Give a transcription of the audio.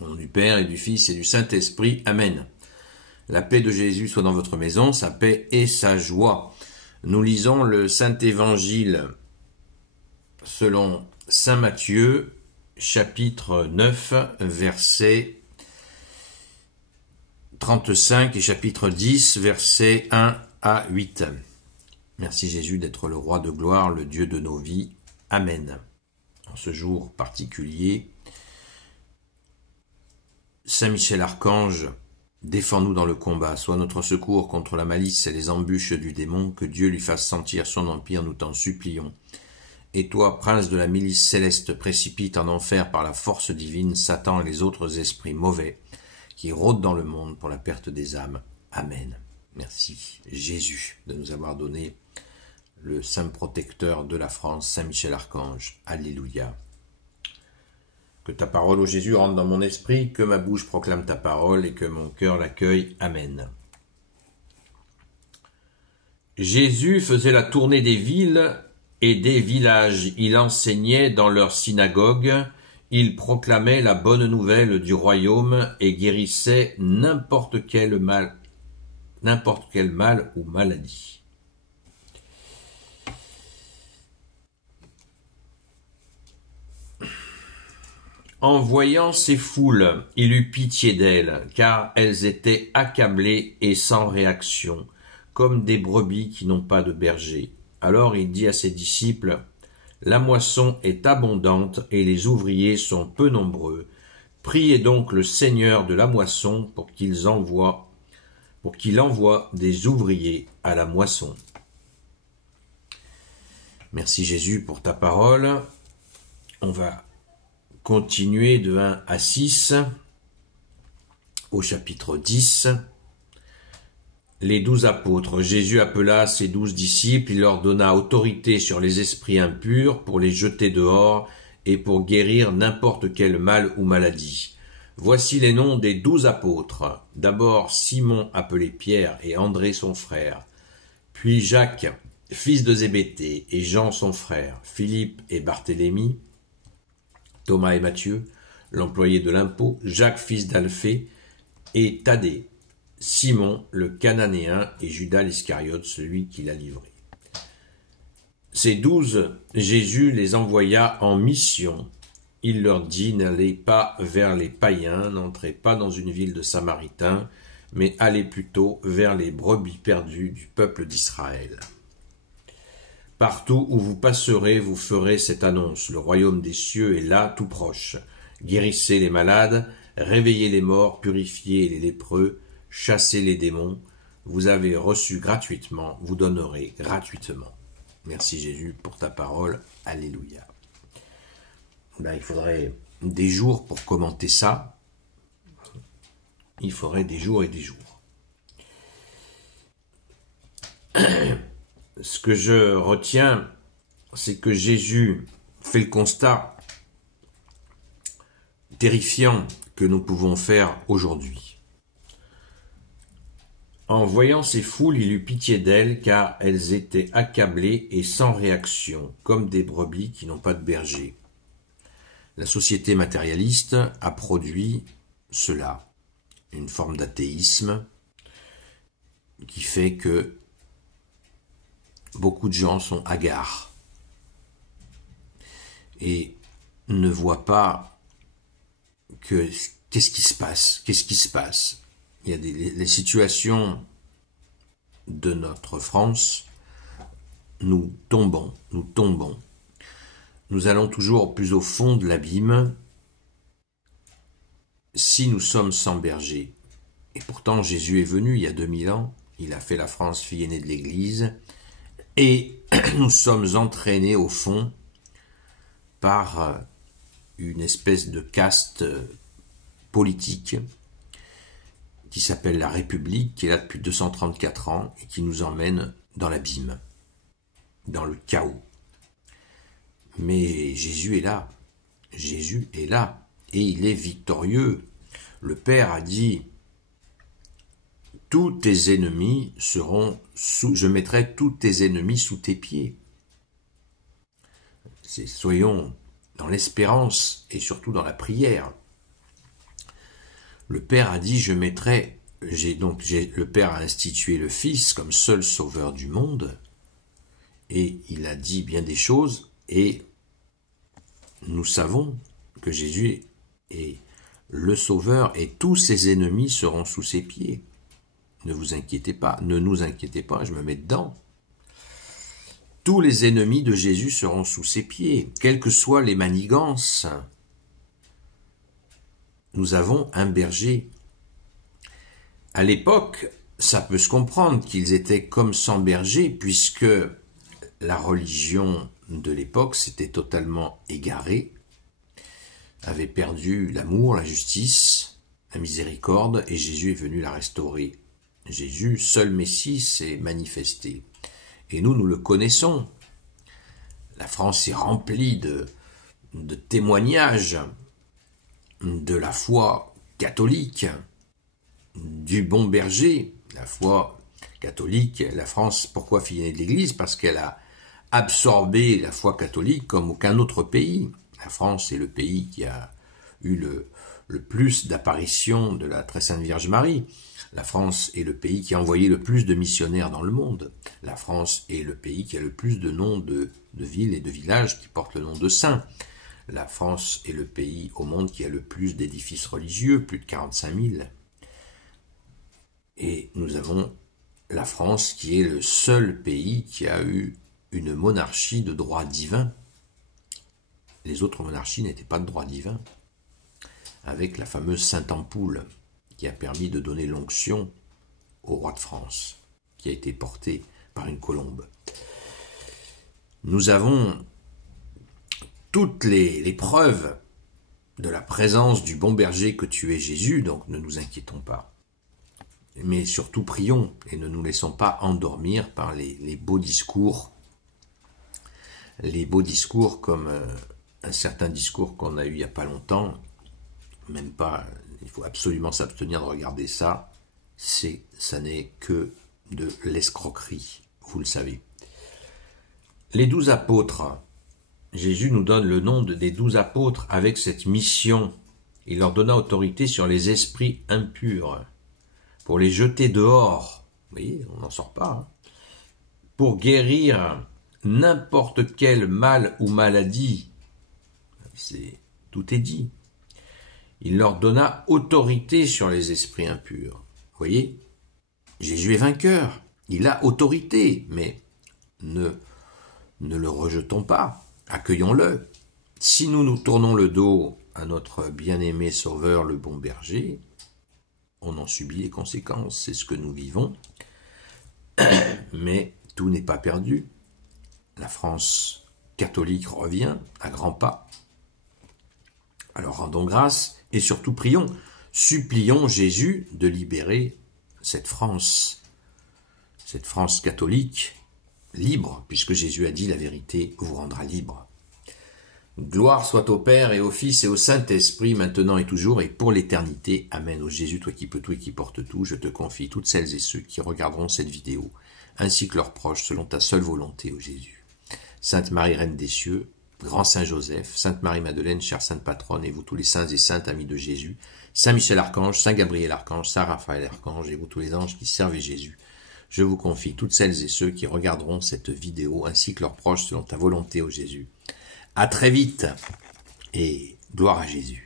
Au nom du Père et du Fils et du Saint-Esprit. Amen. La paix de Jésus soit dans votre maison, sa paix et sa joie. Nous lisons le Saint-Évangile selon Saint Matthieu, chapitre 9, versets 35 et chapitre 10, versets 1 à 8. Merci Jésus d'être le roi de gloire, le Dieu de nos vies. Amen. En ce jour particulier, Saint Michel Archange, défends-nous dans le combat, sois notre secours contre la malice et les embûches du démon, que Dieu lui fasse sentir son empire, nous t'en supplions. Et toi, prince de la milice céleste, précipite en enfer par la force divine Satan et les autres esprits mauvais qui rôdent dans le monde pour la perte des âmes. Amen. Merci Jésus de nous avoir donné le saint protecteur de la France, Saint Michel Archange. Alléluia. Que ta parole, ô Jésus, rentre dans mon esprit, que ma bouche proclame ta parole et que mon cœur l'accueille. Amen. Jésus faisait la tournée des villes et des villages. Il enseignait dans leurs synagogues. Il proclamait la bonne nouvelle du royaume et guérissait n'importe quel mal ou maladie. En voyant ces foules, il eut pitié d'elles, car elles étaient accablées et sans réaction, comme des brebis qui n'ont pas de berger. Alors il dit à ses disciples, « La moisson est abondante et les ouvriers sont peu nombreux. Priez donc le Seigneur de la moisson pour qu'il envoie des ouvriers à la moisson. » Merci Jésus pour ta parole. On va continuer de 1 à 6 au chapitre 10. Les 12 apôtres. Jésus appela ses 12 disciples, il leur donna autorité sur les esprits impurs pour les jeter dehors et pour guérir n'importe quel mal ou maladie. Voici les noms des 12 apôtres. D'abord Simon appelé Pierre et André son frère, puis Jacques, fils de Zébédée, et Jean son frère, Philippe et Barthélemy, Thomas et Matthieu, l'employé de l'impôt, Jacques fils d'Alphée, et Thaddée, Simon le Cananéen et Judas l'Iscariote, celui qui l'a livré. Ces 12, Jésus les envoya en mission. Il leur dit, n'allez pas vers les païens, n'entrez pas dans une ville de Samaritains, mais allez plutôt vers les brebis perdues du peuple d'Israël. Partout où vous passerez, vous ferez cette annonce. Le royaume des cieux est là, tout proche. Guérissez les malades, réveillez les morts, purifiez les lépreux, chassez les démons. Vous avez reçu gratuitement, vous donnerez gratuitement. Merci Jésus pour ta parole. Alléluia. Il faudrait des jours pour commenter ça. Il faudrait des jours et des jours. Ce que je retiens, c'est que Jésus fait le constat terrifiant que nous pouvons faire aujourd'hui. En voyant ces foules, il eut pitié d'elles, car elles étaient accablées et sans réaction, comme des brebis qui n'ont pas de berger. La société matérialiste a produit cela, une forme d'athéisme qui fait que beaucoup de gens sont hagards et ne voient pas qu'est-ce qui se passe. Il y a les situations de notre France, nous tombons. Nous allons toujours plus au fond de l'abîme si nous sommes sans berger. Et pourtant Jésus est venu il y a 2000 ans, il a fait la France fille aînée de l'Église, et nous sommes entraînés au fond par une espèce de caste politique qui s'appelle la République, qui est là depuis 234 ans et qui nous emmène dans l'abîme, dans le chaos. Mais Jésus est là, et il est victorieux. Le Père a dit, tous tes ennemis je mettrai tous tes ennemis sous tes pieds. Soyons dans l'espérance et surtout dans la prière. Le Père a dit, le Père a institué le Fils comme seul sauveur du monde, et il a dit bien des choses, et nous savons que Jésus est le Sauveur, et tous ses ennemis seront sous ses pieds. Ne vous inquiétez pas, ne nous inquiétez pas, je me mets dedans. Tous les ennemis de Jésus seront sous ses pieds, quelles que soient les manigances. Nous avons un berger. À l'époque, ça peut se comprendre qu'ils étaient comme sans berger, puisque la religion de l'époque s'était totalement égarée, avait perdu l'amour, la justice, la miséricorde, et Jésus est venu la restaurer. Jésus, seul Messie, s'est manifesté. Et nous le connaissons. La France est remplie de témoignages de la foi catholique, du bon berger. La foi catholique, la France, pourquoi fille aînée de l'Église? Parce qu'elle a absorbé la foi catholique comme aucun autre pays. La France est le pays qui a eu le plus d'apparitions de la très sainte Vierge Marie. La France est le pays qui a envoyé le plus de missionnaires dans le monde. La France est le pays qui a le plus de noms de villes et de villages qui portent le nom de saints. La France est le pays au monde qui a le plus d'édifices religieux, plus de 45 000. Et nous avons la France qui est le seul pays qui a eu une monarchie de droit divin. Les autres monarchies n'étaient pas de droit divin. Avec la fameuse Sainte Ampoule, qui a permis de donner l'onction au roi de France, qui a été porté par une colombe. Nous avons toutes les preuves de la présence du bon berger que tu es Jésus, donc ne nous inquiétons pas. Mais surtout prions et ne nous laissons pas endormir par les beaux discours. Les beaux discours comme un certain discours qu'on a eu il n'y a pas longtemps, même pas, il faut absolument s'abstenir de regarder ça, ça n'est que de l'escroquerie, vous le savez. Les 12 apôtres, Jésus nous donne le nom des 12 apôtres avec cette mission. Il leur donna autorité sur les esprits impurs, pour les jeter dehors. Vous voyez, on n'en sort pas. Pour guérir n'importe quel mal ou maladie. Tout est dit. Il leur donna autorité sur les esprits impurs. Vous voyez, Jésus est vainqueur. Il a autorité, mais ne le rejetons pas. Accueillons-le. Si nous tournons le dos à notre bien-aimé Sauveur, le bon berger, on en subit les conséquences. C'est ce que nous vivons. Mais tout n'est pas perdu. La France catholique revient à grands pas. Alors rendons grâce et surtout prions. Supplions Jésus de libérer cette France catholique, libre, puisque Jésus a dit la vérité vous rendra libre. Gloire soit au Père et au Fils et au Saint-Esprit, maintenant et toujours et pour l'éternité. Amen. Ô Jésus, toi qui peux tout et qui portes tout, je te confie toutes celles et ceux qui regarderont cette vidéo, ainsi que leurs proches, selon ta seule volonté, ô Jésus. Sainte Marie, Reine des cieux, Grand Saint Joseph, Sainte Marie-Madeleine, chère Sainte Patronne, et vous tous les saints et saintes amis de Jésus, Saint Michel Archange, Saint Gabriel Archange, Saint Raphaël Archange, et vous tous les anges qui servent Jésus, je vous confie toutes celles et ceux qui regarderont cette vidéo, ainsi que leurs proches, selon ta volonté, ô Jésus. À très vite, et gloire à Jésus.